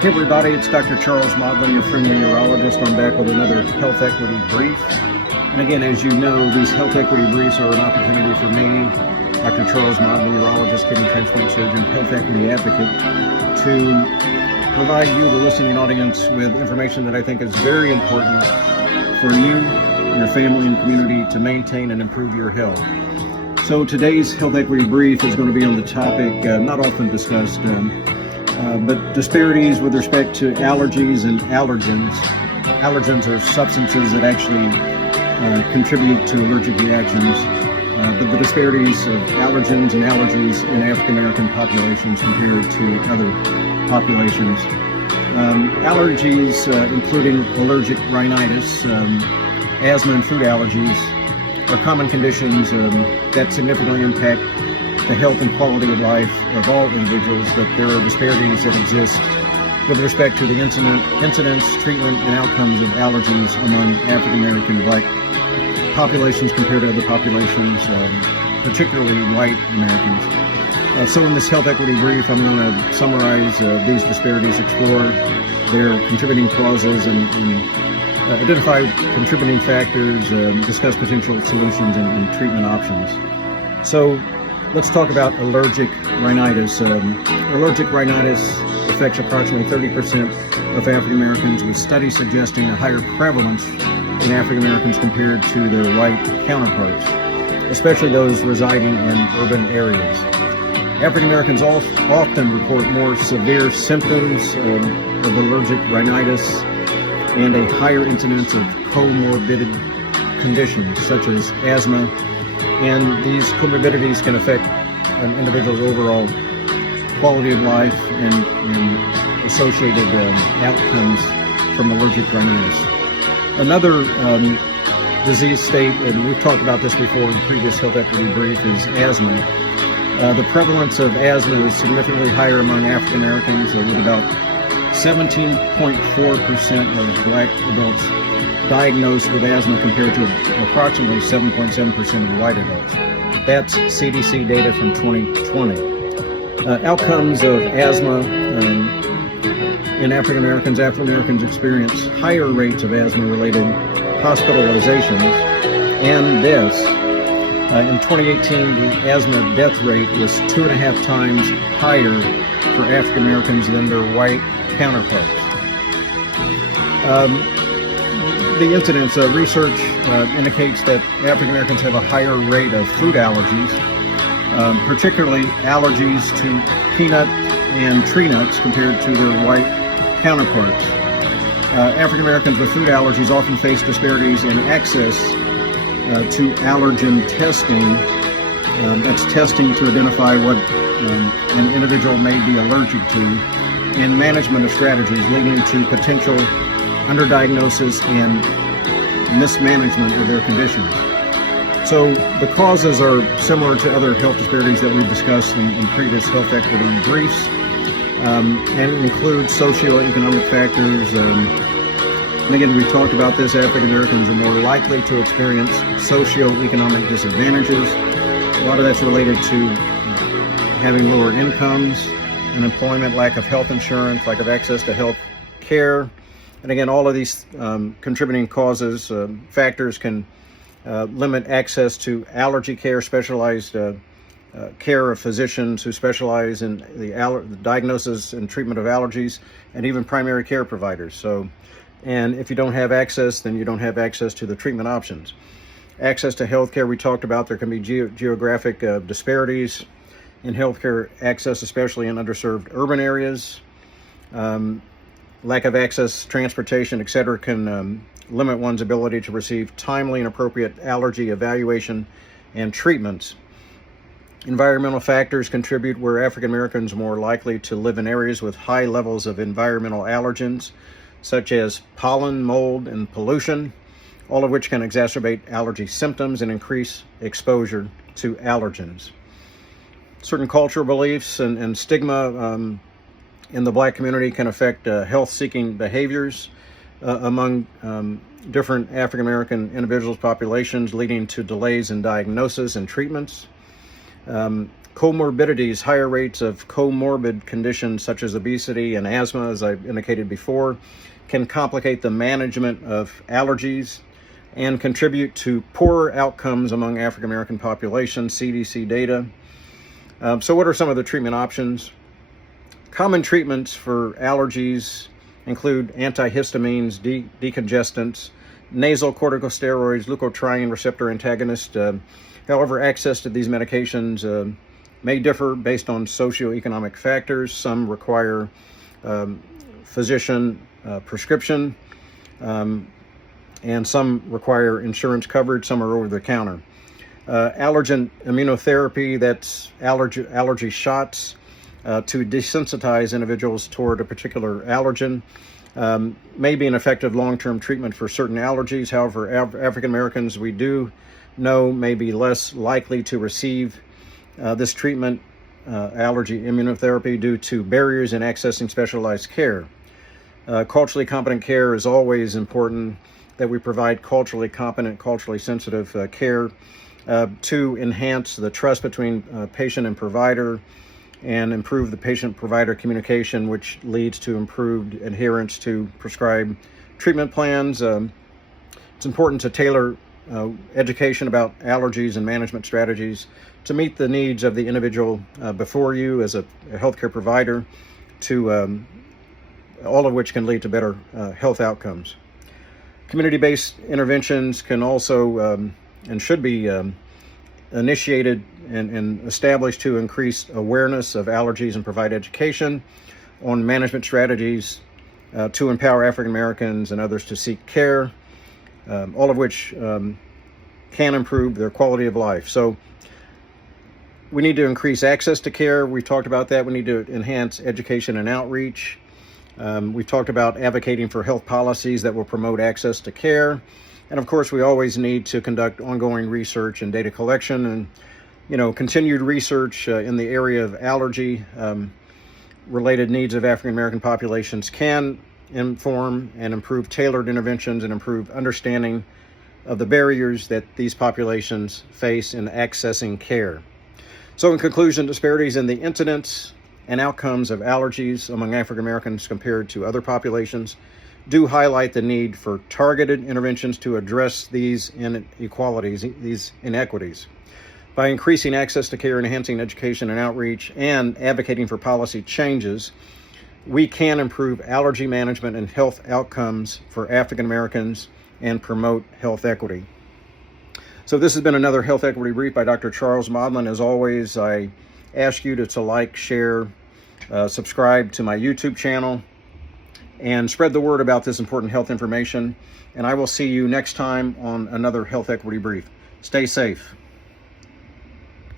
Hey everybody, it's Dr. Charles Modlin, your friendly urologist. I'm back with another health equity brief. And again, as you know, these health equity briefs are an opportunity for me, Dr. Charles Modlin, urologist, kidney transplant surgeon, health equity advocate, to provide you, the listening audience, with information that I think is very important for you, your family, and community to maintain and improve your health. So today's health equity brief is going to be on the topic not often discussed, but disparities with respect to allergies and allergens. Allergens are substances that actually contribute to allergic reactions, but the disparities of allergens and allergies in African American populations compared to other populations. Allergies, including allergic rhinitis, asthma, and food allergies, are common conditions that significantly impact the health and quality of life of all individuals, but there are disparities that exist with respect to the incidence, treatment, and outcomes of allergies among African American Black populations compared to other populations, particularly white Americans. So in this health equity brief, I'm going to summarize these disparities, explore their contributing causes, and identify contributing factors, discuss potential solutions and treatment options. So let's talk about allergic rhinitis. Allergic rhinitis affects approximately 30% of African Americans, with studies suggesting a higher prevalence in African Americans compared to their white counterparts, especially those residing in urban areas. African Americans often report more severe symptoms of allergic rhinitis and a higher incidence of comorbid conditions such as asthma, and these comorbidities can affect an individual's overall quality of life and associated outcomes from allergic rhinitis. Another disease state, and we've talked about this before in previous health equity brief, is asthma. The prevalence of asthma is significantly higher among African Americans, with about 17.4% of Black adults diagnosed with asthma compared to approximately 7.7% of white adults. That's CDC data from 2020. Outcomes of asthma in African Americans experience higher rates of asthma-related hospitalizations and deaths. In 2018, the asthma death rate was 2.5 times higher for African Americans than their white counterparts. The incidence research indicates that African Americans have a higher rate of food allergies, particularly allergies to peanut and tree nuts compared to their white counterparts. African Americans with food allergies often face disparities in access to allergen testing. That's testing to identify what an individual may be allergic to, and management of strategies leading to potential underdiagnosis and mismanagement of their conditions. So the causes are similar to other health disparities that we've discussed in previous health equity briefs, and include socioeconomic factors. And again, we've talked about this. African Americans are more likely to experience socioeconomic disadvantages. A lot of that's related to having lower incomes, unemployment, lack of health insurance, lack of access to health care. And again, all of these contributing causes, factors can limit access to allergy care, specialized care of physicians who specialize in the diagnosis and treatment of allergies, and even primary care providers. So, and if you don't have access, then you don't have access to the treatment options. Access to health care, we talked about, there can be geographic disparities in healthcare access, especially in underserved urban areas. Lack of access, transportation, etc., can limit one's ability to receive timely and appropriate allergy evaluation and treatments. Environmental factors contribute, where African Americans are more likely to live in areas with high levels of environmental allergens, such as pollen, mold, and pollution, all of which can exacerbate allergy symptoms and increase exposure to allergens. Certain cultural beliefs and stigma in the Black community can affect health-seeking behaviors among different African American individuals, populations, leading to delays in diagnosis and treatments. Comorbidities, higher rates of comorbid conditions such as obesity and asthma, as I indicated before, can complicate the management of allergies and contribute to poorer outcomes among African American populations, CDC data. So what are some of the treatment options? Common treatments for allergies include antihistamines, decongestants, nasal corticosteroids, leukotriene receptor antagonists. However, access to these medications may differ based on socioeconomic factors. Some require physician prescription, and some require insurance coverage. Some are over the counter. Allergen immunotherapy, that's allergy shots to desensitize individuals toward a particular allergen, may be an effective long-term treatment for certain allergies. However, African Americans, we do know, may be less likely to receive this treatment, allergy immunotherapy, due to barriers in accessing specialized care. Culturally competent care is always important, that we provide culturally competent, culturally sensitive care to enhance the trust between patient and provider and improve the patient-provider communication, which leads to improved adherence to prescribed treatment plans. It's important to tailor education about allergies and management strategies to meet the needs of the individual before you as a healthcare provider, to all of which can lead to better health outcomes. Community-based interventions can also and should be initiated and established to increase awareness of allergies and provide education on management strategies to empower African Americans and others to seek care, all of which can improve their quality of life. So we need to increase access to care. We've talked about that. We need to enhance education and outreach. We've talked about advocating for health policies that will promote access to care. And of course, we always need to conduct ongoing research and data collection, and continued research in the area of allergy related needs of African American populations can inform and improve tailored interventions and improve understanding of the barriers that these populations face in accessing care. So in conclusion, disparities in the incidence and outcomes of allergies among African Americans compared to other populations do highlight the need for targeted interventions to address these inequalities, these inequities. By increasing access to care, enhancing education and outreach, and advocating for policy changes, we can improve allergy management and health outcomes for African Americans and promote health equity. So this has been another Health Equity Brief by Dr. Charles Modlin. As always, I ask you to like, share, subscribe to my YouTube channel, and spread the word about this important health information. And I will see you next time on another Health Equity Brief. Stay safe.